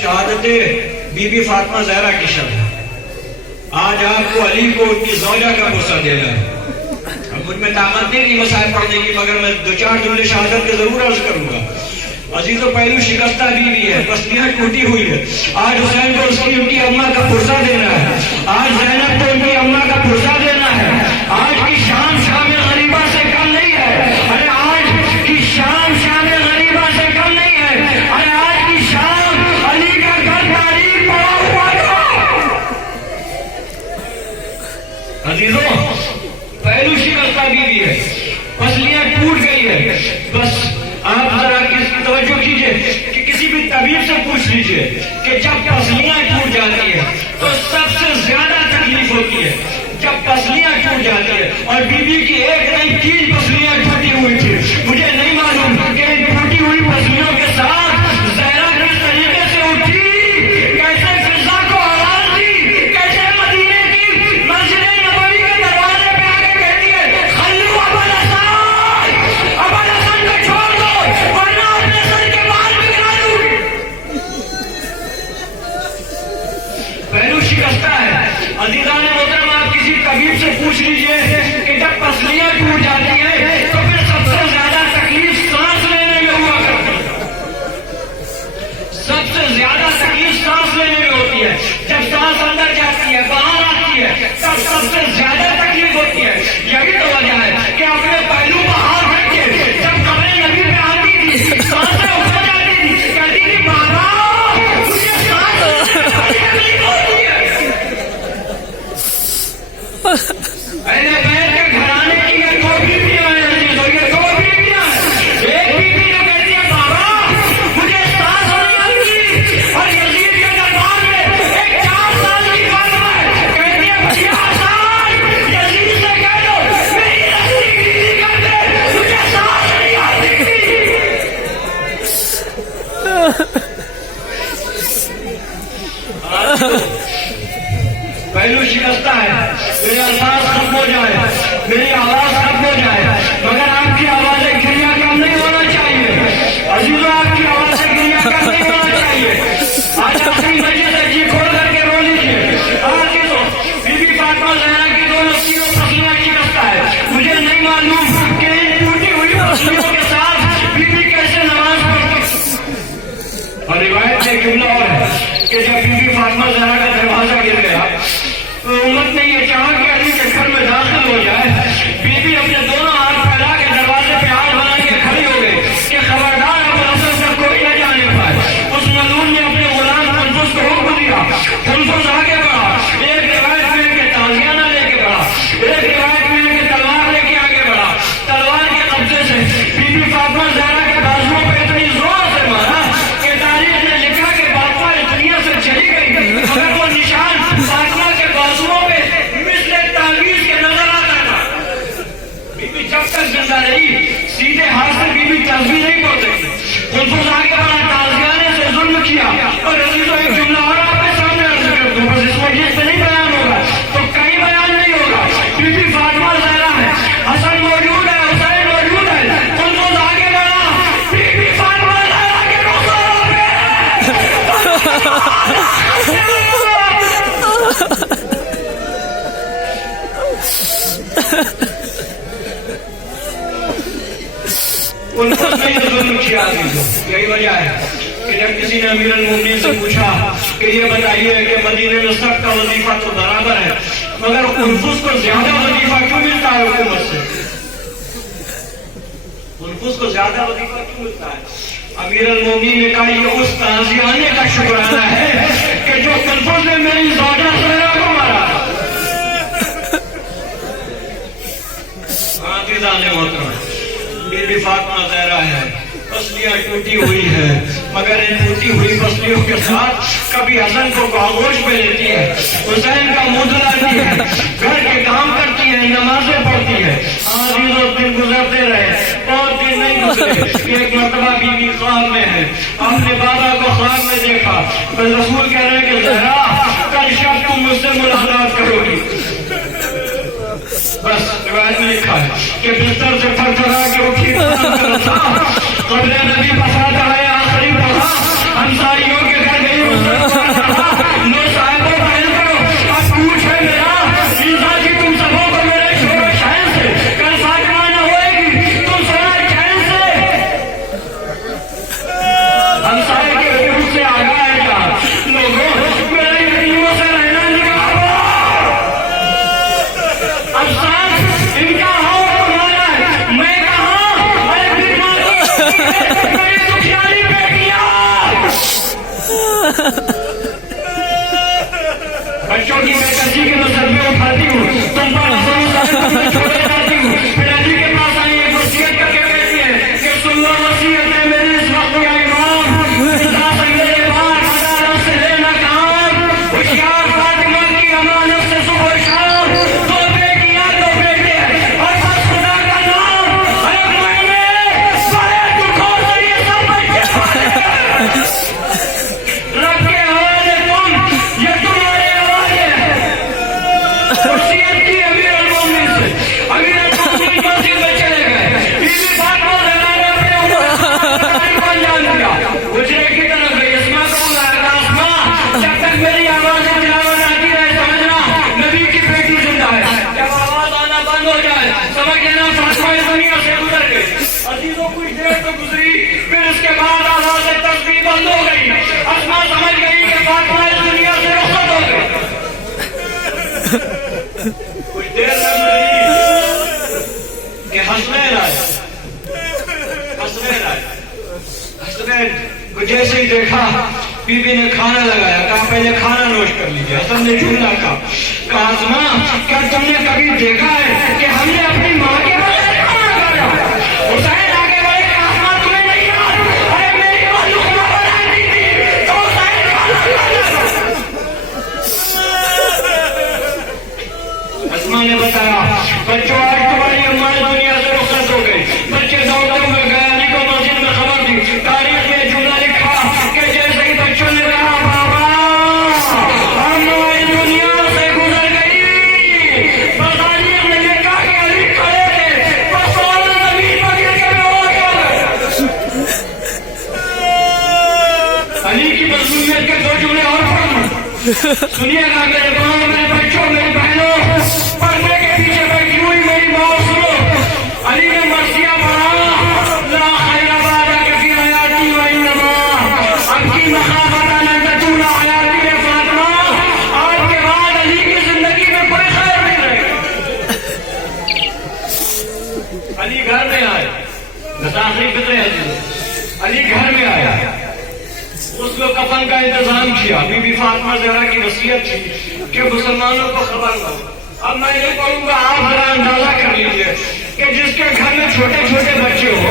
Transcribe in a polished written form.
شہادت be be Fatima Zahra کی شب ہے. آج آپ کو علی کو ان کی زوجہ کا غصہ دینا ہے. اب مجھ میں طاقت نہیں تھی مسائل پڑھنے کی، مگر میں دو چار جملے شہادت کے ضرور عرض کروں گا. عزیزو، پہلو شکستہ بیوی ہے، تسلیحہ ٹوٹی ہوئی ہے. آج حسین کو اس کی ان کی اماں کا پرسہ دینا ہے. آج زینب کو ان کی اماں کا پرسہ دینا ہے. آج کی شام شام غریبہ سے کم نہیں ہے. ارے آج کی شام شام غریبہ سے کم نہیں ہے. ارے آج کی شام علی کا گھر تاریخ پڑا ہوا ہے. عزیزو، پہلو شکستہ بیوی ہے، پسلیاں ٹوٹ گئی ہے. بس آپ ذرا توجہ کیجئے کہ کسی بھی طبیب سے پوچھ لیجئے کہ جب پسلیاں ٹوٹ جاتی ہے تو سب سے زیادہ تکلیف ہوتی ہے جب پسلیاں ٹوٹ جاتی ہے. اور بی بی کی ایک نہیں 3 پسلیاں ٹوٹی ہوئی تھی. مجھے نہیں معلوم کہ ان ٹوٹی ہوئی پسلیوں کے ساتھ زہرا کس طریقے سے اٹھی، کیسے فضا کو آواز دی، کیسے مدینے کی مسجد نبوی کے دروازے پہ آ کے کہتی ہے خلو ابا الحسن، ابا الحسن کو چھوڑ دو ورنہ اپنے سر کے بال بگڑا دوں. پہلو شکستہ ہے. عزیزان محترم، آپ کسی طبیب سے پوچھ لیجئے کہ جب پسلیاں ٹوٹ جاتی ہیں تو پھر سب سے زیادہ تکلیف سانس لینے میں ہوا کرتی ہے. سب سے زیادہ تکلیف سانس لینے میں ہوتی ہے. جب سانس اندر جاتی ہے، باہر آتی ہے، تب سب سے زیادہ تکلیف ہوتی ہے. یہی تو وجہ ہے کہ اپنے پہلو باہر رکھ کے جب قبر نبی پہ آتی تھی، سانسیں اٹھ جاتی تھی، کہتی تھی بابا مجھے سانس تکلیف ہوتی ہے. ایسے بیٹھ کے گھرانے کی یہ 2 بیویاں ہیں. یہ 2 بیویاں ہیں. ایک بیوی جو کہتی ہے بابا مجھے سانس نہیں آتی، اور یزید کے دربار میں ایک 4 سال کی فاطمہ ہے کہتی ہے بھیا حسن یزید سے کہہ دو میری رسی گیلی کر دے، مجھے سانس نہیں آتی. پہلو شکستہ ہے. میرے الفاظ ختم ہو جائے، میری آواز ختم ہو جائے، مگر آپ کی آوازیں گریا کم نہیں ہونا چاہیے. عزیزوں، آپ کی آوازیں گریا کم نہیں ہونا چاہیے. آج اپنی وجہ سے جی کھول کر کے رو لیجیے. عزیزوں، بی بی فاطمہ زہرا کی دونوں تینوں پسلیاں شکستہ ہے. مجھے نہیں معلوم کہ ان ٹوٹی ہوئی پسلیوں کے ساتھ بی بی کیسے نماز پڑھتی. اور روایت میں جملہ اور ہے کہ جب بی بی فاطمہ زہرا کا دروازہ گر گیا تو امت نے یہ چاہا کہ علی کے گھر میں داخل ہو جائے. بی بی اپنے دونوں ہاتھ پھیلا کے دروازے پہ ہاتھ بنا کے کھڑی ہو گئی کہ خبردار ابو الحسن سے کوئی نہ جانے پائے. اس ملعون نے اپنے غلام قنفذ کو حکم دیا. قنفذ آگے بڑھا. ایک روایت میں کہ تازیانہ لے کے بڑھا، ایک روایت میں کہ تلوار لے کے آگے بڑھا. تلوار کے قبضے سے بی بی فاطمہ زہرا کے بازوؤں پہ اتنی زور سے مارا کہ تاریخ نے لکھا کہ فاطمہ اس دنیا سے چلی گئی، مگر وہ نشان فاطمہ کے بازوؤں پہ مثل تعویذ کے نظر آتا تھا. بی بی جب تک زندہ رہی سیدھے ہاتھ سے بی بی تسبیح نہیں پڑھ سکتی. قنفذ آگے بڑھا، تازیانے سے ظلم کیا. اور عزیزوں، ایک جملہ اور آپ کے سامنے عرض کر دوں، بس اس وجہ سے نہیں بیان ہوگا تو کہیں بیان نہیں ہوگا. بی بی فاطمہ زہرا ہے، حسن موجود ہے، حسین موجود ہے. قنفذ آگے بڑھا، بی بی فاطمہ زہرا کے روزوں پہ قنفذ نے یہ ظلم کیا. یہی وجہ ہے کہ جب کسی نے امیر المومنین سے پوچھا کہ یہ بتائیے کہ مدینے میں سب کا وظیفہ تو برابر ہے، مگر قنفذ کو زیادہ وظیفہ کیوں ملتا ہے حکومت سے؟ قنفذ کو زیادہ وظیفہ کیوں ملتا ہے؟ امیر المومنین نے کہا یہ اس تازیانے کا شکرانہ ہے کہ جو قنفذ نے میری زوجہ زہرا کو مارا. عزیزان محترم، بی بی فاطمہ زہرا ہے، پسلیاں ٹوٹی ہوئی ہے، مگر ان ٹوٹی ہوئی پسلیوں کے ساتھ کبھی حسن کو آغوش میں لیتی ہے، حسین کا منہ دلاتی ہے، گھر کے کام کرتی ہے، نمازیں پڑھتی ہے. عزیزوں، دن گزرتے رہے، بہت دن نہیں گزرے. ایک مرتبہ بی بی خواب میں ہے، اپنے بابا کو خواب میں دیکھا. بس رسول کہہ رہے کہ زہرا کل شب تم مجھ سے ملاقات کرو گی. بس روایت میں لکھا ہے کہ بستر سے پھر پھرا کے اٹھی قبر نبی پسند آئے. آخری دفعہ ہمسائیوں کے گھر گئی بچوں کی میں کسی کے مسئلے اٹھاتی ہوں، تم پر چھوڑے جاتی ہوں، پھر علی کے پاس آئی ایک وصیت کر کے کہتی ہے کہ سن لو وصیت ہے میری اس وقت یا امام، سے لینا کام، ہوشیار فاطمہ کی امانت سے صبح شام، دو بیٹیاں دو بیٹے اور بس خدا کا نام، ایک مہینے بڑے دکھوں سے یہ سب بچے رب کے حوالے تم، یہ تمہارے حوالے وصیت کی امیر المومنین سے، امیر المومنین مسجد میں چلے گئے، بی بی فاطمہ زہرا نے اپنے اوپر جان دیا، حجرے کی طرف گئی، اسما کو بلایا، اسما جب تک میری آواز تلاوت آتی رہے سمجھنا نبی کی بیٹی زندہ ہے، جب آواز آنا بند ہو جائے سمجھ لینا فاطمہ اس دنیا سے گزر گئی۔ عزیزوں کچھ دیر تو گزری، پھر اس کے بعد آواز تسبیح بند ہو گئی، اسما سمجھ گئی کہ فاطمہ اس دنیا سے رخصت ہو گئی۔ کچھ دیر نہ گزری کہ حسنین آئے، حسنین کو جیسے ہی دیکھا بی بی نے کھانا لگایا، کہا پہلے کھانا نوش کر لیجیے۔ حسن نے جھولا کہا اسما کیا تم نے کبھی دیکھا ہے کہ ہم نے اپنی ماں کے بغیر کھانا کھایا؟ حسین آگے بڑھے کہ اسما تمہیں نہیں یاد، ارے میری ماں لقمہ بناتی تھی تو حسین کھانا کھایا۔ اسما نے بتایا بچوں آج تمہاری اماں دنیا سے رخصت ہو گئی، بچے دوڑ میں گئے، علی کو مسجد میں خبر دی، تاریخ میں جملہ لکھا کہ جیسے ہی بچوں نے کہا بابا ہماری دنیا سے گزر گئی، تاریخ میں لکھا کہ علی کھڑے تھے بس اور زمین پر گر کے ہو گئے۔ علی کی مصنوعیت کے دو جملے اور پڑھوں، سنیے گا میرے باؤں، میرے بچوں، میری بہنوں، پردے کے پیچھے بیٹھی ہوئی میری ماں سنو، علی نے مرثیہ پڑھا، لا خیر بعدک فی حیاتی و انما اب کی مخافت ان تطول حیاتی ہے فاطمہ، آج کے بعد علی کی زندگی میں کوئی خیر نہیں رہے گا۔ علی گھر میں آئے، تاخیر کتنے علی گھر میں آیا، اس کو کفن کا انتظام کیا، بی بی فاطمہ زہرا کی وصیت تھی کہ مسلمانوں کو خبر نہ ہو۔ اب میں نہیں پڑھوں گا، آپ ذرا اندازہ کر لیجیے کہ جس کے گھر میں چھوٹے چھوٹے بچے ہو